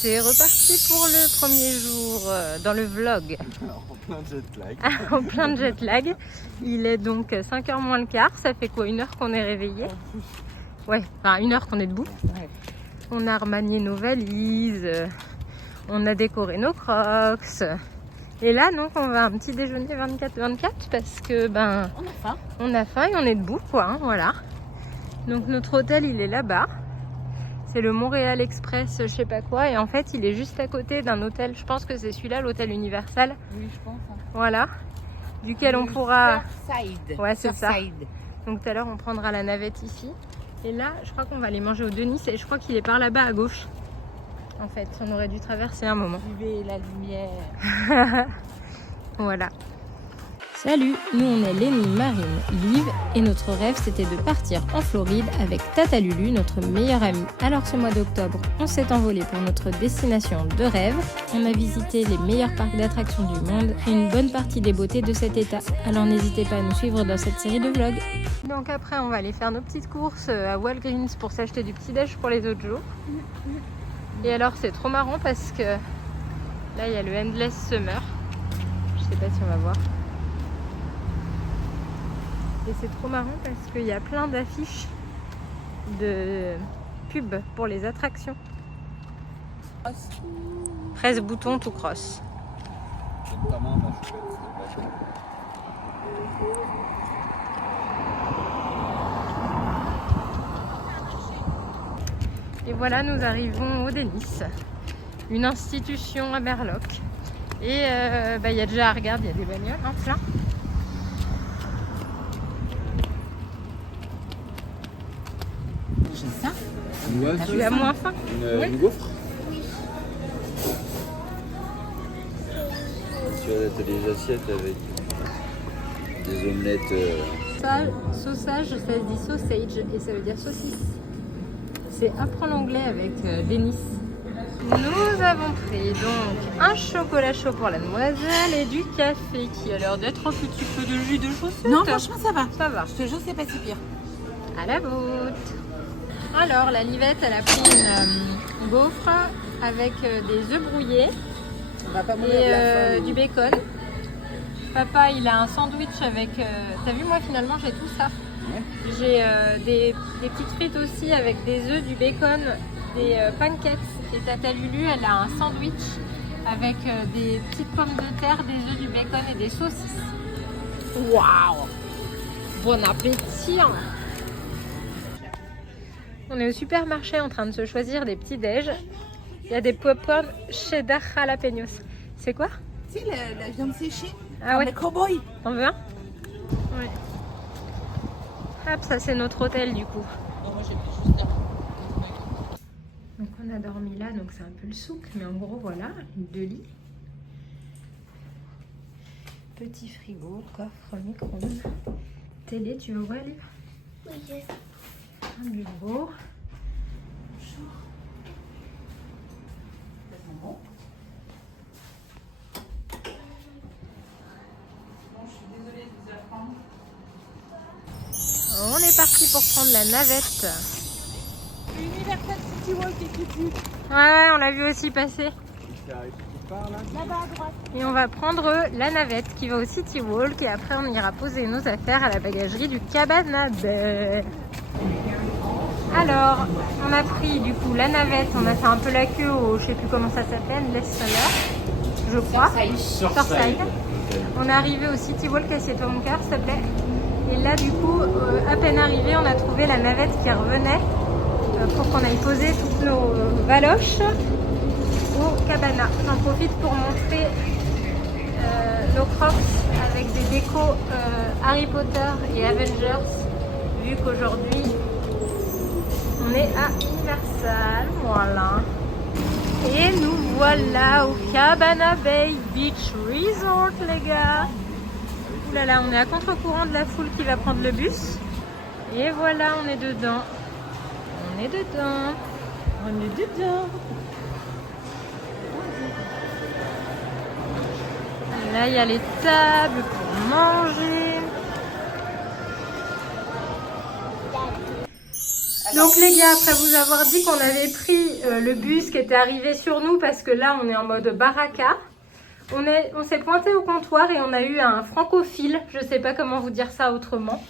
C'est reparti pour le premier jour dans le vlog. En plein jet lag. En plein jet lag. Il est donc 5h moins le quart. Ça fait quoi, 1 heure qu'on est réveillé? Ouais, enfin 1 heure qu'on est debout. Ouais. On a remanié nos valises. On a décoré nos crocs. Et là, donc, on va à un petit déjeuner 24-24 parce que ben, On a faim. on a faim et on est debout, quoi. Hein, voilà. Donc notre hôtel, il est là-bas. C'est le Montréal Express, je sais pas quoi. Et en fait, il est juste à côté d'un hôtel. Je pense que c'est celui-là, l'hôtel Universal. Oui, je pense. Voilà. Duquel on pourra... Surfside. Ouais, c'est ça. Surfside. Donc tout à l'heure, on prendra la navette ici. Et là, je crois qu'on va aller manger au Denis. Et je crois qu'il est par là-bas à gauche. En fait, on aurait dû traverser un moment. Vivez la lumière. Voilà. Salut, nous on est Lénie, Marine, Liv et notre rêve c'était de partir en Floride avec Tata Lulu, notre meilleure amie. Alors ce mois d'octobre, on s'est envolé pour notre destination de rêve. On a visité les meilleurs parcs d'attractions du monde et une bonne partie des beautés de cet état. Alors n'hésitez pas à nous suivre dans cette série de vlogs. Donc après on va aller faire nos petites courses à Walgreens pour s'acheter du petit déj pour les autres jours. Et alors c'est trop marrant parce que là il y a le Endless Summer. Je sais pas si on va voir. Et c'est trop marrant parce qu'il y a plein d'affiches de pubs pour les attractions. Presse bouton tout cross. Et voilà, nous arrivons au Denis, une institution à Merloc. Et il y a déjà, regarde, il y a des bagnoles, hein, plein. J'ai ça. Tu as moins faim? Une gaufre. Tu as des assiettes avec des omelettes. Ça, sausage, ça se dit sausage et ça veut dire saucisse. C'est apprendre l'anglais avec Denis. Nous avons pris donc un chocolat chaud pour la demoiselle et du café qui a l'air d'être un petit peu de jus de chaussette. Non, franchement, ça va. Ça va. Je te jure, c'est pas si pire. À la vôtre. Alors, la Livette, elle a pris une gaufre avec des œufs brouillés On va pas mourir et de la faim. du bacon. Papa, il a un sandwich avec... T'as vu, moi, finalement, j'ai tout ça. Ouais. J'ai des petites frites aussi avec des œufs, du bacon, des pancakes. Et Tata Lulu, elle a un sandwich avec des petites pommes de terre, des œufs, du bacon et des saucisses. Waouh! Bon appétit! Hein. On est au supermarché en train de se choisir des petits déj. Il y a des popcorn cheddar jalapenos. C'est quoi? Tu sais, la viande séchée. Ah ouais? Le cowboy. T'en veux un? Ouais. Hop, ça c'est notre hôtel du coup. Donc on a dormi là, donc c'est un peu le souk, mais en gros voilà, 2 lits. Petit frigo, coffre, micro-ondes. Télé, tu veux ouvrir, Liv? Oui, Un bureau. On est parti pour prendre la navette. Universal City Walk est ici. Ouais, on l'a vu aussi passer. Là-bas à droite. Et on va prendre la navette qui va au City Walk et après on ira poser nos affaires à la bagagerie du Cabana Bay. Alors, on a pris du coup la navette, on a fait un peu la queue au, je sais plus comment ça s'appelle, l'Esseler, je crois. Surfside. On est arrivé au City Walk, assieds-toi mon cœur s'il te plaît. Et là du coup, à peine arrivé, on a trouvé la navette qui revenait pour qu'on aille poser toutes nos valoches au Cabana. J'en profite pour montrer nos crocs avec des décos Harry Potter et Avengers, vu qu'aujourd'hui on est à Universal, voilà. Et nous voilà au Cabana Bay Beach Resort, les gars. Ouh là là, on est à contre-courant de la foule qui va prendre le bus. Et voilà, on est dedans. On est dedans. On est dedans. Et là, il y a les tables pour manger. Donc les gars, après vous avoir dit qu'on avait pris le bus qui était arrivé sur nous parce que là on est en mode baraka, on s'est pointé au comptoir et on a eu un francophile, je sais pas comment vous dire ça autrement,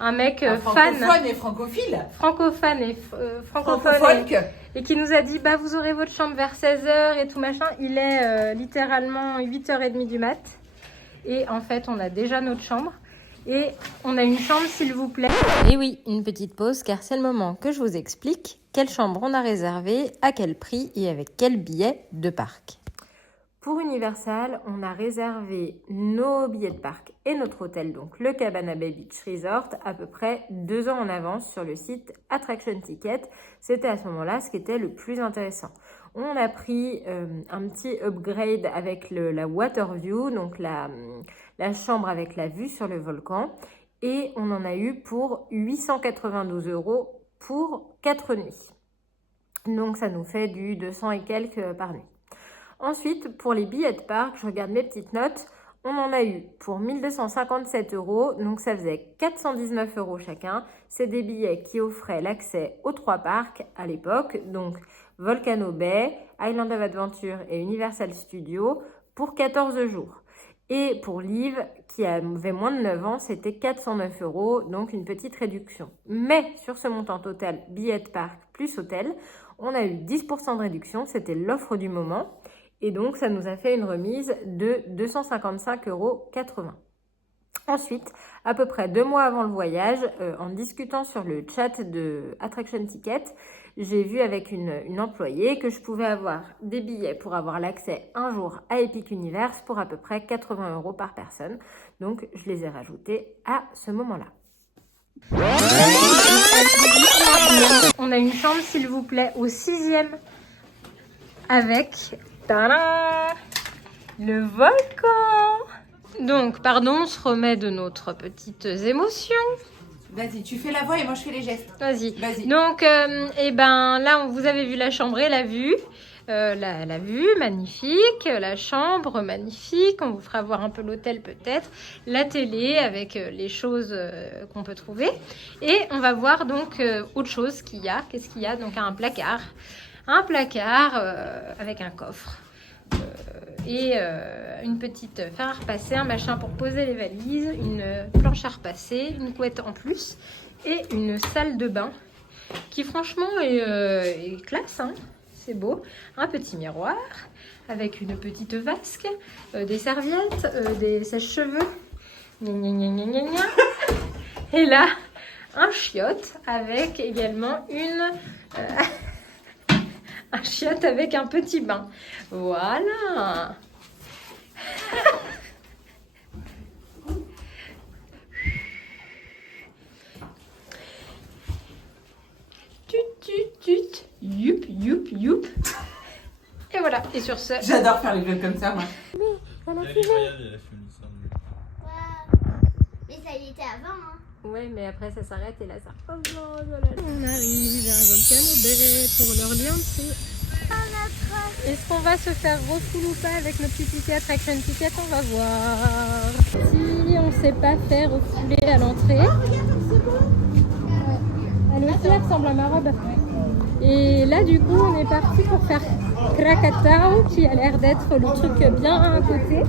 un mec fan, francophone et francophile, francophone et francophone et qui nous a dit bah vous aurez votre chambre vers 16h et tout machin. Il est littéralement 8h30 du mat et en fait on a déjà notre chambre. Et on a une chambre, s'il vous plaît. Et oui, une petite pause, car c'est le moment que je vous explique quelle chambre on a réservée, à quel prix et avec quel billet de parc. Pour Universal, on a réservé nos billets de parc et notre hôtel, donc le Cabana Bay Beach Resort, à peu près 2 ans en avance sur le site Attraction Ticket. C'était à ce moment-là ce qui était le plus intéressant. On a pris un petit upgrade avec la water view, donc la chambre avec la vue sur le volcan. Et on en a eu pour 892 € pour 4 nuits. Donc ça nous fait du 200 et quelques par nuit. Ensuite, pour les billets de parc, je regarde mes petites notes. On en a eu pour 1257 €, donc ça faisait 419 € chacun. C'est des billets qui offraient l'accès aux 3 parcs à l'époque, donc Volcano Bay, Island of Adventure et Universal Studios pour 14 jours. Et pour Liv, qui avait moins de 9 ans, c'était 409 €, donc une petite réduction. Mais sur ce montant total, billets de parc plus hôtel, on a eu 10% de réduction, c'était l'offre du moment. Et donc, ça nous a fait une remise de 255,80 €. Ensuite, à peu près 2 mois avant le voyage, en discutant sur le chat de Attraction Ticket, j'ai vu avec une employée que je pouvais avoir des billets pour avoir l'accès un jour à Epic Universe pour à peu près 80 € par personne. Donc, je les ai rajoutés à ce moment-là. On a une chambre, s'il vous plaît, au 6e avec le volcan. Donc, pardon, on se remet de notre petites émotions. Vas-y, tu fais la voix et moi je fais les gestes. Vas-y. Donc, là, vous avez vu la chambre et la vue. La vue, magnifique. La chambre, magnifique. On vous fera voir un peu l'hôtel peut-être. La télé avec les choses qu'on peut trouver. Et on va voir donc autre chose qu'il y a. Qu'est-ce qu'il y a? Donc, un placard. Un placard avec un coffre. Et une petite fer à repasser, un machin pour poser les valises, une planche à repasser, une couette en plus et une salle de bain qui franchement est classe, hein, c'est beau. Un petit miroir avec une petite vasque, des serviettes, des sèche-cheveux, et là un chiotte avec également un chiotte avec un petit bain. Voilà. Tut. Youp. Et voilà. Et sur ce... J'adore faire les jeux comme ça, moi. Ça l'a Il y a fumé. les voyages et la fumée, Mais ça y était avant, hein. Ouais, mais après ça s'arrête et là ça... Oh non, voilà. On arrive à Volcano Bay pour l'Orléans. Est-ce qu'on va se faire refoule ou pas avec nos petits tickets Attraction Ticket? On va voir. Si on ne sait pas faire refouler à l'entrée. Elle aussi, elle ressemble à ma robe. Et là, du coup, on est parti pour faire Krakatau, qui a l'air d'être le truc bien à un côté.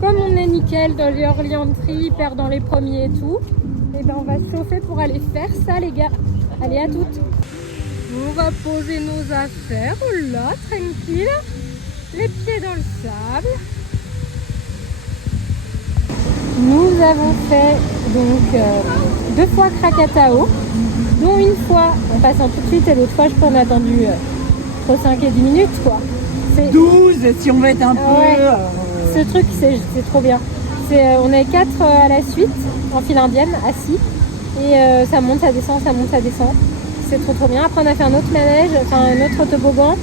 Comme on est nickel dans les Orléans hyper dans les premiers et tout, et ben on va se chauffer pour aller faire ça, les gars. Allez, à toutes. On va poser nos affaires, là, tranquille, les pieds dans le sable. Nous avons fait donc 2 fois Krakatau, dont une fois en passant tout de suite et l'autre fois je pense on a attendu entre 5 et 10 minutes quoi. 12 si on veut être un peu... Ouais. Ce truc c'est trop bien. On est 4 à la suite en file indienne, assis, et ça monte, ça descend. C'est trop bien. Après on a fait un autre manège, enfin un autre toboggan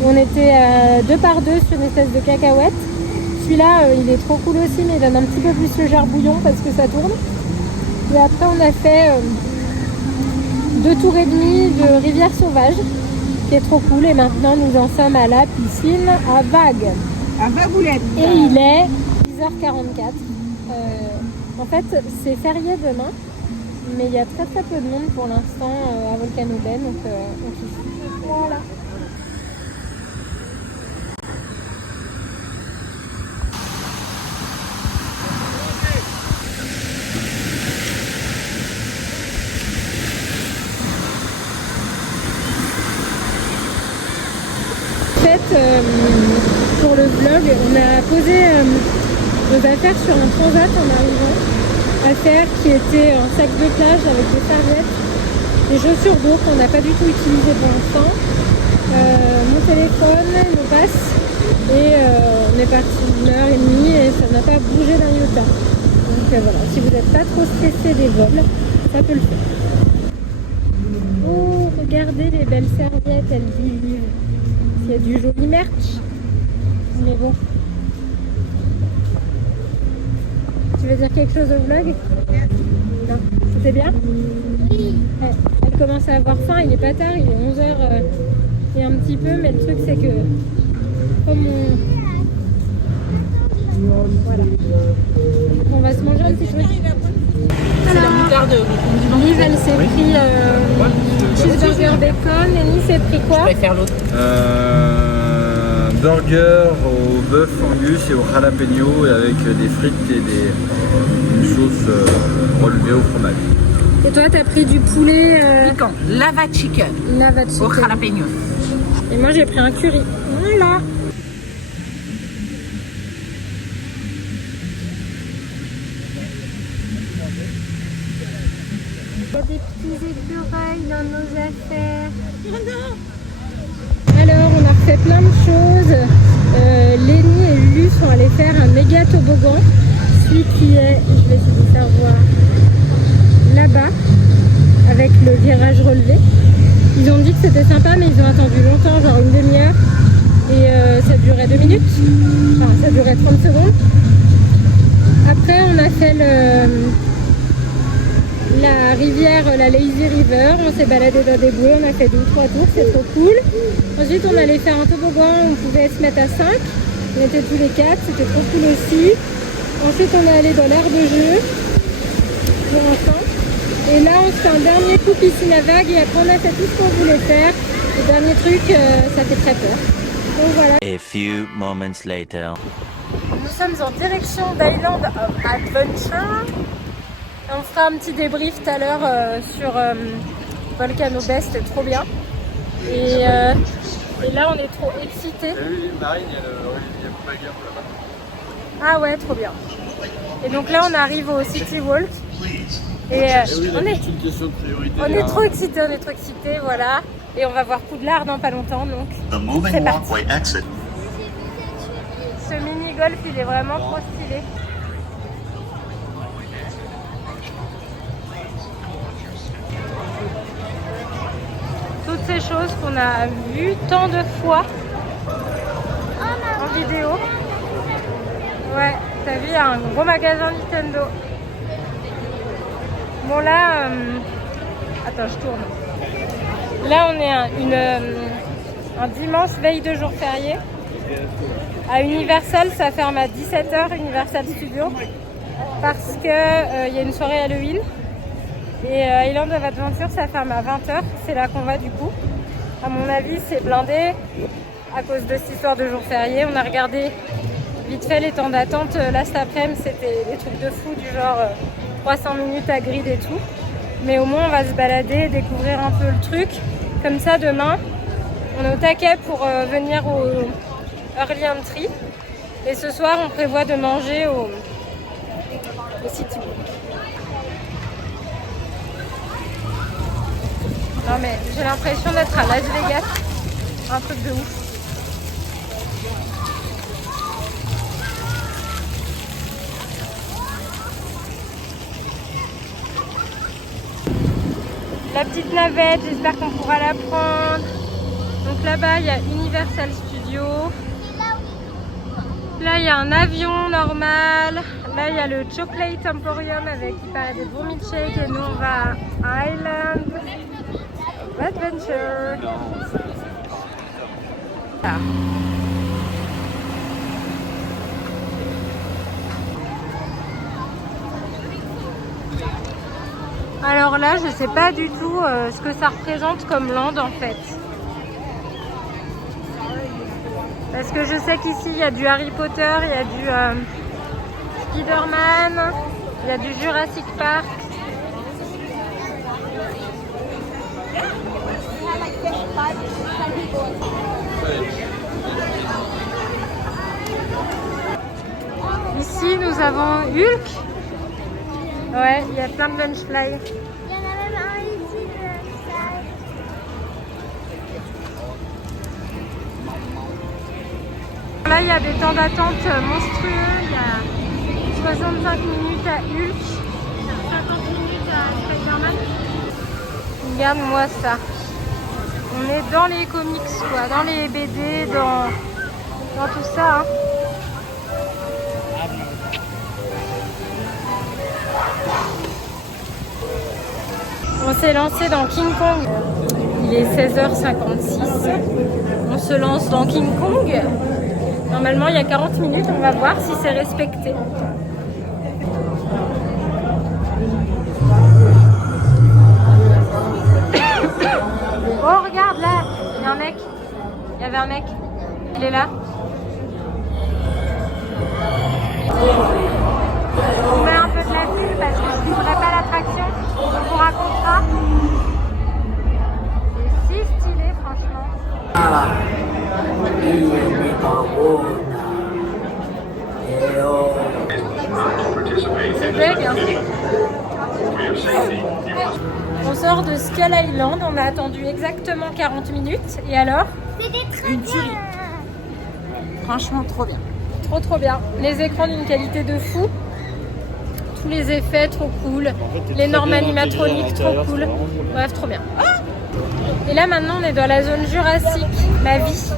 où on était 2 par 2 sur une espèce de cacahuète. Celui-là il est trop cool aussi, mais il donne un petit peu plus le gerbouillon parce que ça tourne. Et après on a fait 2 tours et demi de rivière sauvage qui est trop cool, et maintenant nous en sommes à la piscine à vagues. À Vagoulette. Et il est 10h44. En fait c'est férié demain. Mais il y a très très peu de monde pour l'instant à Volcano Bay, donc on kiffe. Voilà. En fait, pour le vlog, on a posé nos affaires sur un transat en arrivant. Affaires qui étaient un sac de plage avec des serviettes, des chaussures d'eau qu'on n'a pas du tout utilisées pour l'instant, mon téléphone, nos passes, et on est parti 1h30 et ça n'a pas bougé d'un iota. Donc voilà, si vous n'êtes pas trop stressé des vols, ça peut le faire. Oh, regardez les belles serviettes, elles y vivent. Il y a du joli merch, mais bon. Tu veux dire quelque chose au vlog? Non. C'était bien? Oui. Ouais. Elle commence à avoir faim, il est pas tard, il est 11h et un petit peu, mais le truc c'est que comme on... Voilà. On va se manger un petit truc. C'est la moutarde du condiment. Liv, elle s'est pris cheeseburger bacon, et Nice s'est pris quoi? Je préfère l'autre. Burger au bœuf angus et au jalapeno et avec des frites et une sauce relevée au fromage. Et toi, t'as pris du poulet Piquant. Lava chicken. lava chicken. Au jalapeno. Et moi, j'ai pris un curry. Voilà. Il y a des petits écureuils dans nos affaires. Oh non. Alors, on a refait plein de choses. Lénie et Lulu sont allés faire un méga toboggan. Celui qui est, je vais essayer de vous faire voir, là-bas, avec le virage relevé. Ils ont dit que c'était sympa, mais ils ont attendu longtemps, genre une demi-heure. Et ça durait 2 minutes. Enfin, ça durait 30 secondes. Après, on a fait la rivière, la Lazy River. On s'est baladé dans des bouées, on a fait 2 ou 3 tours, c'est trop cool. Ensuite, on allait faire un toboggan où on pouvait se mettre à 5. On était tous les 4, c'était trop cool aussi. Ensuite, on est allé dans l'aire de jeu pour enfants. Et là, on se fait un dernier coup piscine à vagues et après, on a fait tout ce qu'on voulait faire. Le dernier truc, ça fait très peur. Donc voilà. A few moments later. Nous sommes en direction d'Island of Adventure. On fera un petit débrief tout à l'heure sur Volcano Bay, c'était trop bien. Et là, on est trop excités. Marine, il y a le Bagger là-bas. Ah ouais, trop bien. Et donc là, on arrive au City Walk. Et on est trop excités, voilà. Et on va voir Poudlard dans pas longtemps, donc c'est parti. Ce mini-golf, il est vraiment trop stylé. Toutes ces choses qu'on a vues tant de fois en vidéo. Ouais, t'as vu, il y a un gros magasin Nintendo. Bon là, attends, je tourne. Là, on est un dimanche, veille de jour férié. À Universal, ça ferme à 17h, Universal Studios, parce qu'il y a une soirée Halloween. Et Island of Adventure, ça ferme à 20h, c'est là qu'on va du coup. À mon avis, c'est blindé à cause de cette histoire de jour férié. On a regardé vite fait les temps d'attente. Là, cet après-midi, c'était des trucs de fou du genre 300 minutes à grid et tout. Mais au moins, on va se balader, découvrir un peu le truc. Comme ça, demain, on est au taquet pour venir au Early Entry. Et ce soir, on prévoit de manger au City Walk. Non mais j'ai l'impression d'être à Las Vegas. Un truc de ouf. La petite navette, j'espère qu'on pourra la prendre. Donc là-bas, il y a Universal Studios. Là, il y a un avion normal. Là, il y a le Chocolate Emporium avec, il paraît, des beaux milkshakes. Et nous, on va à Island Adventure. Ah. Alors Alors là, je sais pas du tout ce que ça représente comme land en fait. Parce que je sais qu'ici, il y a du Harry Potter, il y a du Spider-Man, il y a du Jurassic Park. Ici, nous avons Hulk. Ouais, il y a plein de Lunchfly. Il y en a même un ici, Là, il y a des temps d'attente monstrueux. Il y a 65 minutes à Hulk, 50 minutes à Spider-Man. Regarde-moi ça. On est dans les comics, quoi, dans les BD, dans tout ça. Hein. On s'est lancé dans King Kong. Il est 16h56. On se lance dans King Kong. Normalement, il y a 40 minutes. On va voir si c'est respecté. Oh, regarde là. Il y a un mec. Il y avait un mec. Il est là. On met un peu de la pub parce que je ne ferai pas l'attraction. On vous racontera. C'est si stylé, franchement. C'est big, hein. On sort de Skull Island. On a attendu exactement 40 minutes. Et alors? Une tuerie. Franchement, trop bien. Trop bien. Les écrans d'une qualité de fou. Tous les effets, trop cool. Les normes animatroniques, trop cool. Bref, trop bien. Et là, maintenant, on est dans la zone Jurassique. Ma vie.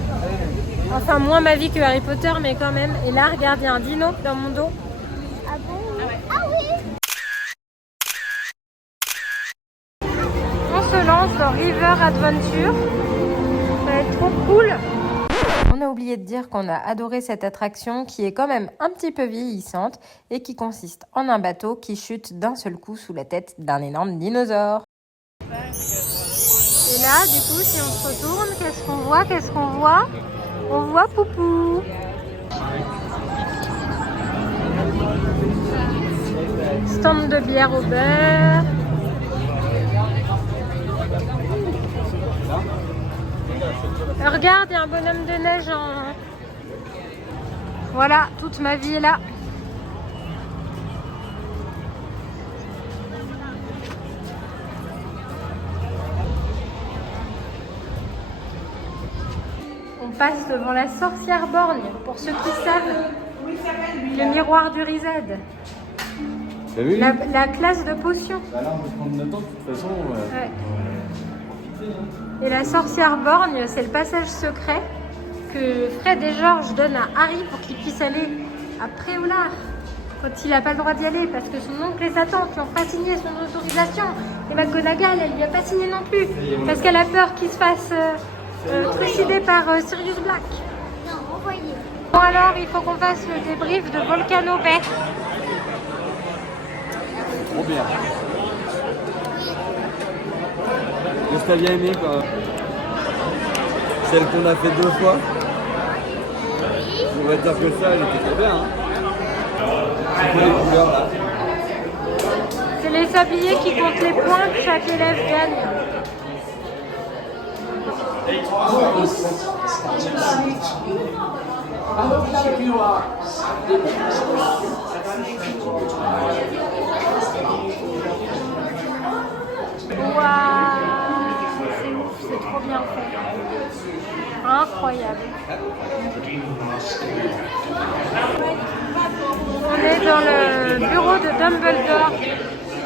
Enfin, moins ma vie que Harry Potter, mais quand même. Et là, regarde, il y a un dino dans mon dos. Ah bon? Ah oui. On se lance dans River Adventure. Ça va être trop cool. On a oublié de dire qu'on a adoré cette attraction qui est quand même un petit peu vieillissante et qui consiste en un bateau qui chute d'un seul coup sous la tête d'un énorme dinosaure. Et là, du coup, si on se retourne, qu'est-ce qu'on voit? On voit Poupou. Stand de bière au beurre. Regarde, il y a un bonhomme de neige en... Voilà, toute ma vie est là. On passe devant la sorcière borgne, pour ceux qui savent. Le miroir du Rized. T'as vu? La classe de potions. Bah là, on peut prendre notre temps, de toute façon. Ouais. Et la sorcière borgne, c'est le passage secret que Fred et George donnent à Harry pour qu'il puisse aller à Préolard quand il n'a pas le droit d'y aller parce que son oncle et sa tante lui ont pas signé son autorisation. Et McGonagall, elle lui a pas signé non plus parce qu'elle a peur qu'il se fasse trucider par Sirius Black. Non, envoyez. Bon alors, il faut qu'on fasse le débrief de Volcano Bay. Trop bien. Qu'est-ce que t'as bien aimé quoi? Celle qu'on a fait 2 fois. On va dire que ça, elle était très bien. C'est quoi les couleurs là? C'est les sabliers qui comptent les points que chaque élève gagne. Waouh, c'est ouf, c'est trop bien fait. Incroyable. On est dans le bureau de Dumbledore.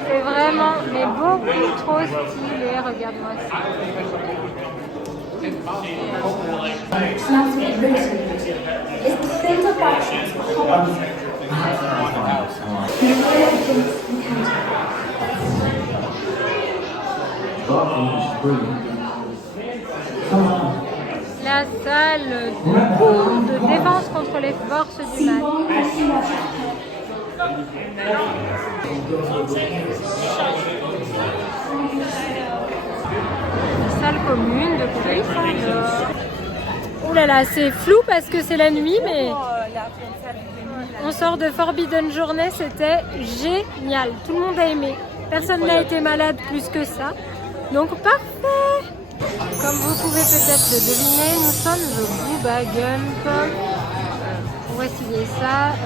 C'est vraiment, mais beaucoup trop stylé. Regarde-moi ça. La salle de cours de défense contre les forces du mal. Salle commune de Gryffondor. Oh là là, c'est flou parce que c'est la nuit, mais on sort de Forbidden Journey, c'était génial. Tout le monde a aimé. Personne n'a été malade plus que ça. Donc parfait. Comme vous pouvez peut-être le deviner, nous sommes au Booba Gump pour essayer ça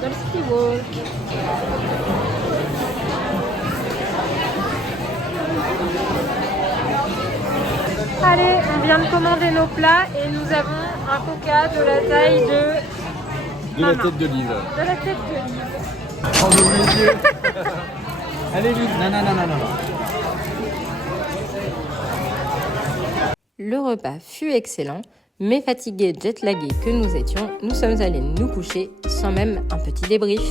dans le City Walk. Allez, on vient de commander nos plats et nous avons un coca de la taille de la tête de Lise. De la tête de Lise. Oh, mes yeux. Allez, Lise. Non. Le repas fut excellent, mais fatigués, jet-lagués que nous étions, nous sommes allés nous coucher sans même un petit débrief.